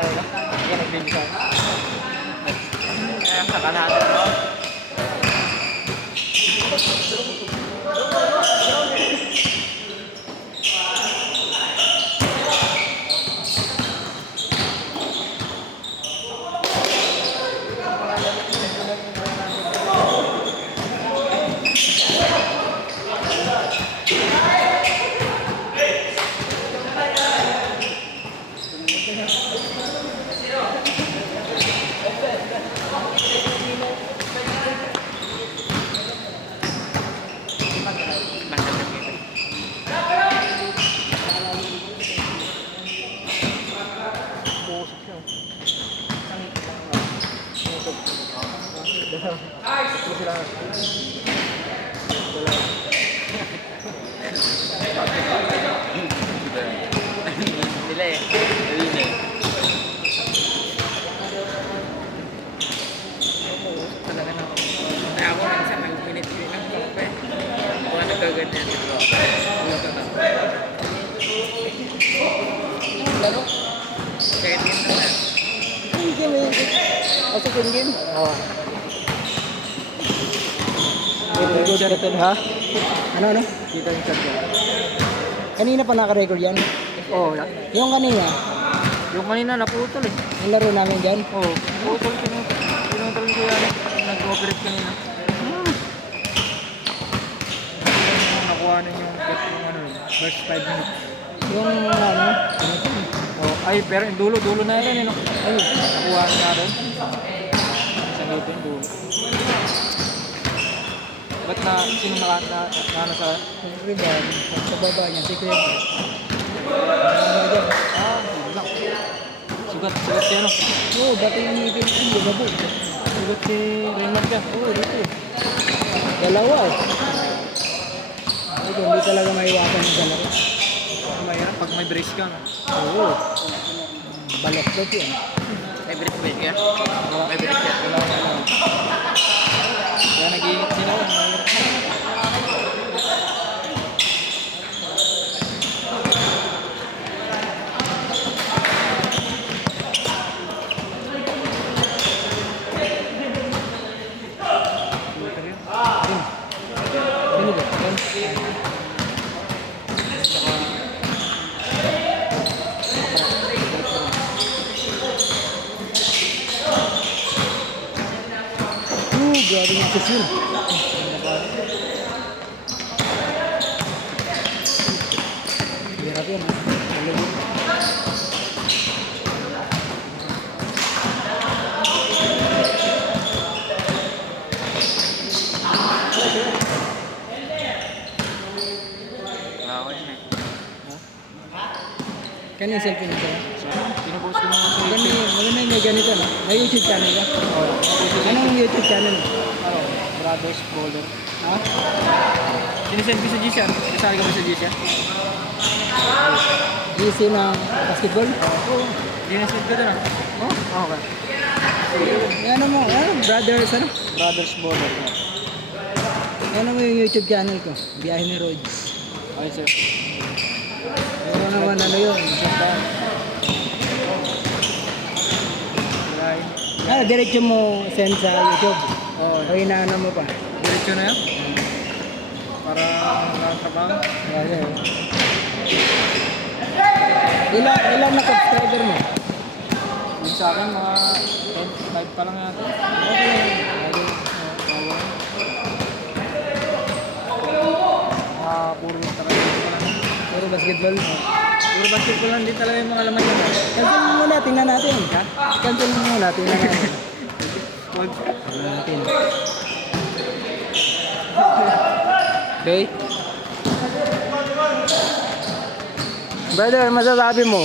kanina. Kaya nagbibig ako. Kaya saka natin mo. Nila eh. Talaga na. Kaya ako minsan nagpinit-pinit ng kape. Mga nagaganyan. Laro? Second game na yan. Second game. Oh, second game? Oo. Good, ha? Ano? Kita yung chat ko. Kanina pa naka-record yan? Oo. Yung kanina, Yung kanina naputol eh. yung laro namin dyan? Oo. Naputol pinutol ko yan. Nag-operate kanina. Nakuha na yung get ng ano, first 5 minutes. Yung ano? Oh, ay, pero yung dulo na yan eh. No? Ay, nakuha na rin. Isang ito yung dulo. Ba't sino na ano sa... Siyempre ba? Sa baba niya, si Kuya. Lang. Sugat siya no? Oo, dati yung ngipin ko, yung labo. Sugat si Raymond ka. Oo, dito. Dalawa eh. Ito, hindi talaga maiwasan yung dalawa. Mahirap pag may brace ka. No? Oo. Baloktot yan. May brace ka? May brace ka? Wala. Kaya nag-iingat sila. Mahirap. Sino ba? Grabe nga sisil. Hirap yan ha. Kanya yung cellphone nito? Pinupost ko naman sa Maganda yung may ganito no? May YouTube channel ka? Oo. Anong YouTube channel mo? Ano? Brothers Bowler. Ha? Sinisend ko sa G-Sha. Kasali ka ba sa G-Sha? GC ng basketball? Oo. Sinisend ko doon ah. Oh? Okay. Ano mo? Brothers ano? Brothers Bowler. Ano mo yung YouTube channel ko? Biyahe ni Rhodes. Okay sir. Ano naman ano yun? Diretso mo send sa YouTube. Oo. O inaano mo pa? Diretso na yan? Para nakatrabaho. Kasi, ilang na subscriber mo? Yung sa akin, mga 10, 5 pa lang yata. Okay. Puro yung talaga dito pa lang. Puro basketball. Puro basketball lang din talaga yung mga laman yun. Cancel mo muna, tingnan natin. Cancel mo muna, tingnan natin. Wag. Tingnan natin. Okay. Brother, masasabi mo?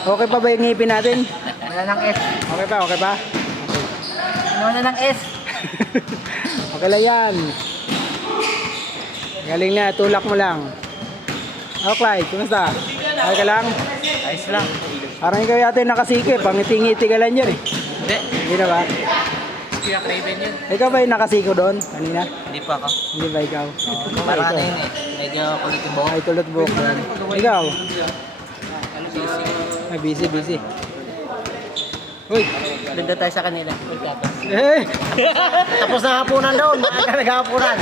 Okay pa ba yung ngipin natin? Wala ng S. Okay pa, okay pa? Wala ng S. Okay lang yan. Galing na, tulak mo lang. Oh, Clyde, kumusta? Okay ka lang? Ayos lang. Parang ikaw yata yung nakasikip, pangiti-ngiti ka lang dyan eh. Hindi. Hindi na ba? Kaya Craven yun. Ikaw ba yung nakasiko doon kanina? Hindi pa ako. Hindi ba ikaw? Parang ikaw. ano yun eh. Medyo kulit yung buhok. Ay, kulot buhok doon. Ikaw? Ano busy? Ay, busy. Uy. Doon daw tayo sa kanila. Pagkatapos. Eh. Tapos na hapunan doon. Maaga naghahapunan.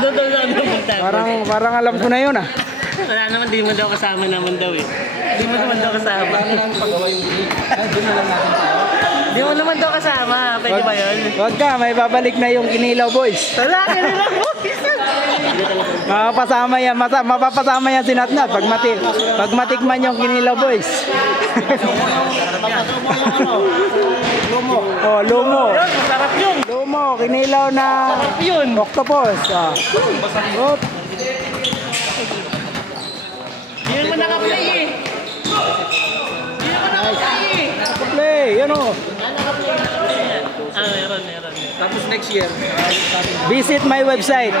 Doon daw na pagkatapos. Parang alam ko na yun ah. Wala naman, di mo daw kasama naman daw eh. Di mo naman daw kasama. Paano namin pagawa yung gig? Doon na lang natin tayo. Di mo naman daw kasama. Pwede ba yun? Wag ka, may babalik na yung Kinilaw Boys. Wala, kanila mo. Mapapasama yan, mapapasama yan si Natnat pag matikman yung Kinilaw Boys. Lumo. Oh, lumo. Yun, masarap yun. Lumo, kinilaw na Yun. octopus. Ah. Oop. Yun mo nakaplay eh. Yun mo nakaplay eh. Play, yan o. Meron. Tapos next year, Visit my website.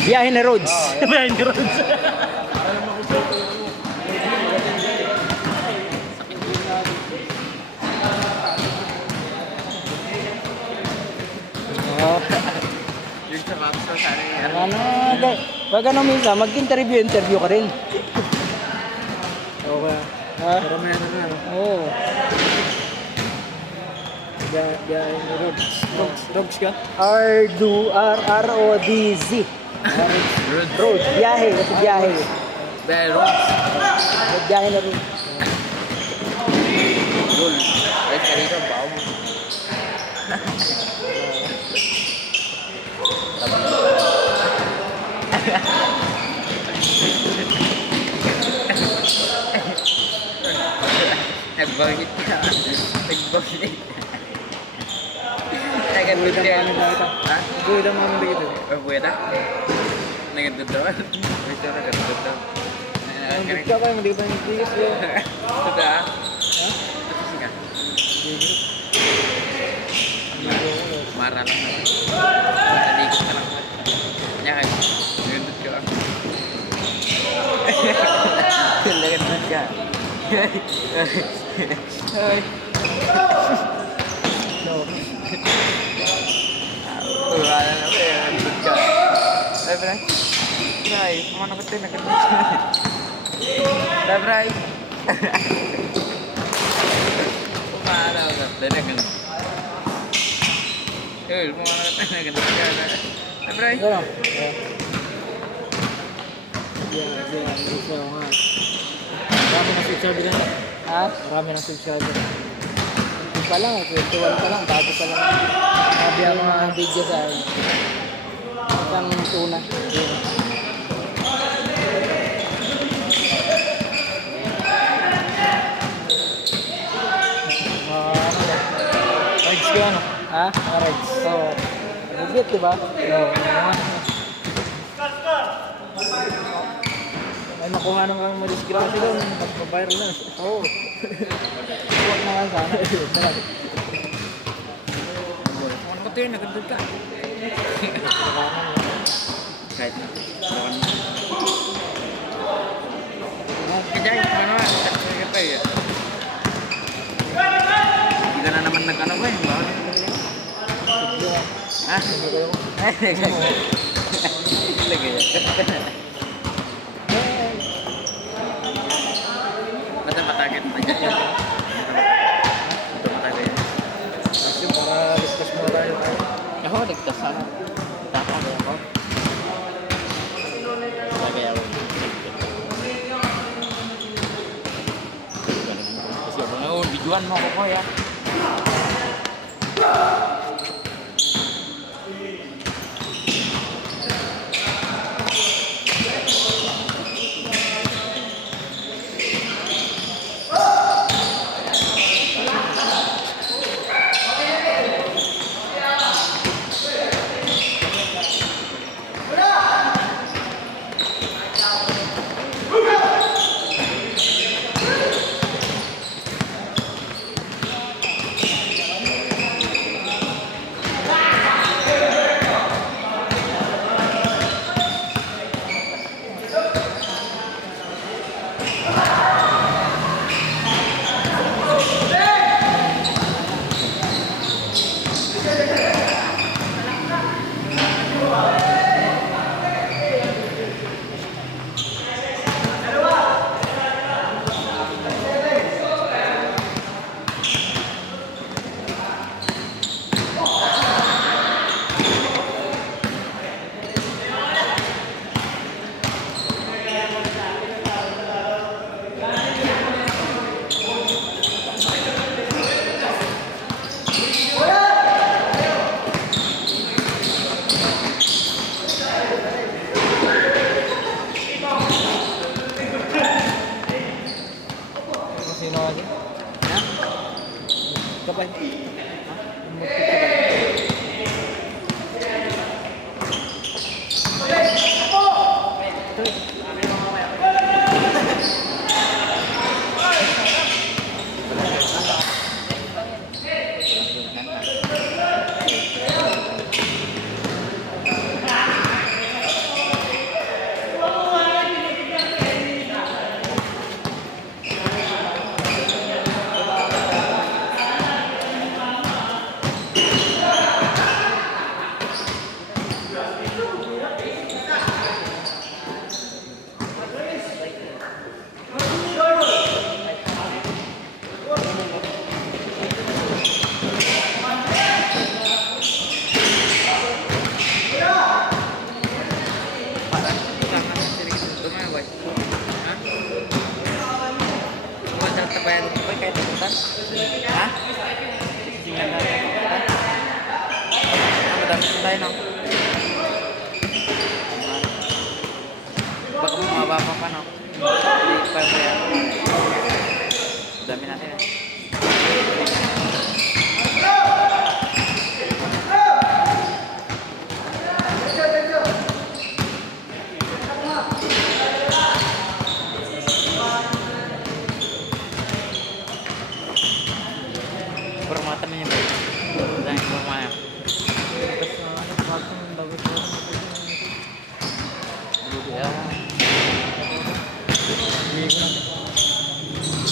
Biyahe na Roads. Brian Gross. Oh. yung sa Max na sana yan. Pag ano minsan, mag-interview ka rin. Okay. Ha? Pero may ano na. Oo. Biyahe na Roads. Dogs ka? R-O-D-Z. Road. Biyahe. Kasi biyahe. Pero, Biyahe na Roads. Dul. Ay, karito, bao mo. Nagbangit ka. Nagbangit. Nagandun ka. Ha? Buhay na mga dito. Buhay na? Nagandun doon? Ito nagandun doon. Hindi ka kayo, hindi pa yung bilis yun. Ito ka? Ha? Ito ka? Mara lang naman. Naligit ka lang. Kanya kayo. Nagandun ka lang. Nagandun ka. Ay. Wala na naman. Nagandun ka. Ay, Bray. Bray, kumana ko tayo. Nagandun ka. Ay, Bray. Kumana ko tayo. Nagandun. Eh, kumana ko tayo. Nagandun ka. Ay, Bray. Ano? Yeah, Marami na subscriber na. Ha? Marami na subscriber. Hindi pa lang, 21 pa lang, bago pa lang. Sabi ang mga video sa akin. Isang tuna. Rides ka ano? Ha? Alright, so, bugit, diba? Oo. May makuha nang kang madisgrasya doon, magpa-viral na. Oo. Huwag naman sana. Kumana ko tayo. Nagandun ka. Kahit na. Kaya, kumana ka. Saksa ka tayo. Hindi ka na naman nag-ano ba yung bawal? Ha? Ay, nagagay. Lagay. Basta matagat na dyan. Basta matagat. Kasi para discuss mo tayo. Ako, nagtasan. Tapos ako. Lagay ako. Kasi ako na, videoan mo ako ko ya. Sino kasi? Ha? Kapay. Parang kailangan ng sirigit ito mga boy. Ha? Huwag na tabayan ito boy kahit napuntan. Ha? Tingnan natin. Ha? Madami tayo no? Baka bumaba pa no? Hindi pa yan. Dami natin eh. Permata niya ba? Dahil permata. Ya.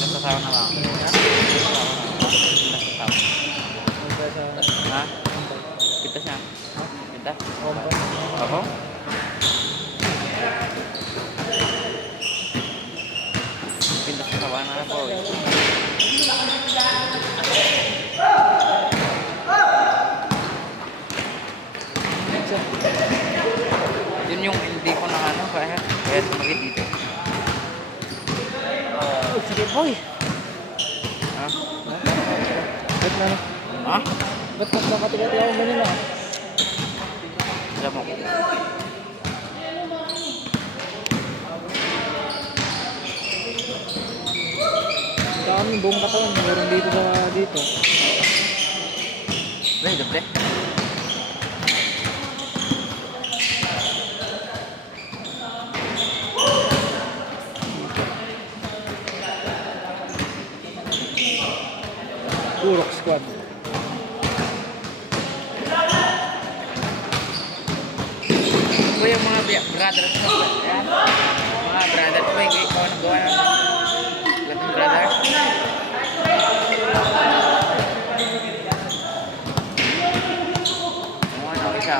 Nasasawa na lang. Nasasawa. Ha? Kita siya? Kita? Ako? Pintas sa sawa na po eh. Yun yung hindi ko na ano kaya sumagit dito. Sige boy. Ha? Ba't na? Ha? Ba't nakatigat ako ganun ah? Alam mo. Ang dami buong katawan. Meron dito sa dito. Ba, hidup deh. Urok squad. Ito yung mga brothers ko. Ayan. Mga brothers ko. Ikaw ang gawa ng lating brother. Okay siya.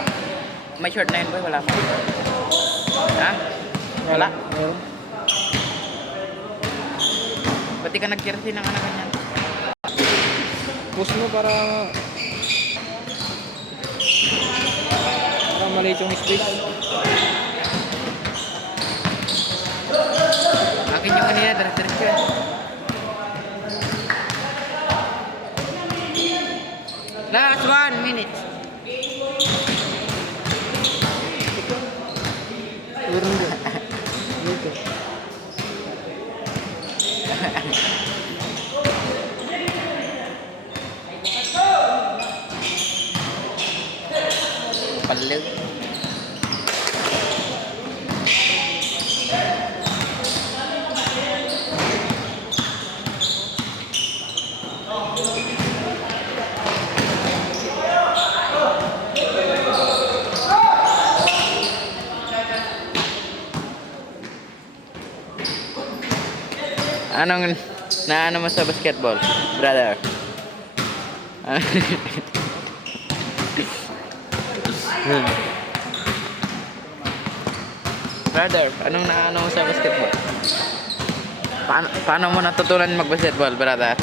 May short na yun boy, wala pa. Ha? Wala? Meron. Ba't di ka nag-jersey ng anak ganyan? Push mo para maliit yung space. Akin yung kanina, daras-daras ko yan. Last 1 minute. Meron din. Dito. Palag. Anong naano mo sa basketball, brother? Brother, anong naano mo sa basketball? Paano mo natutunan mag-basketball, brother?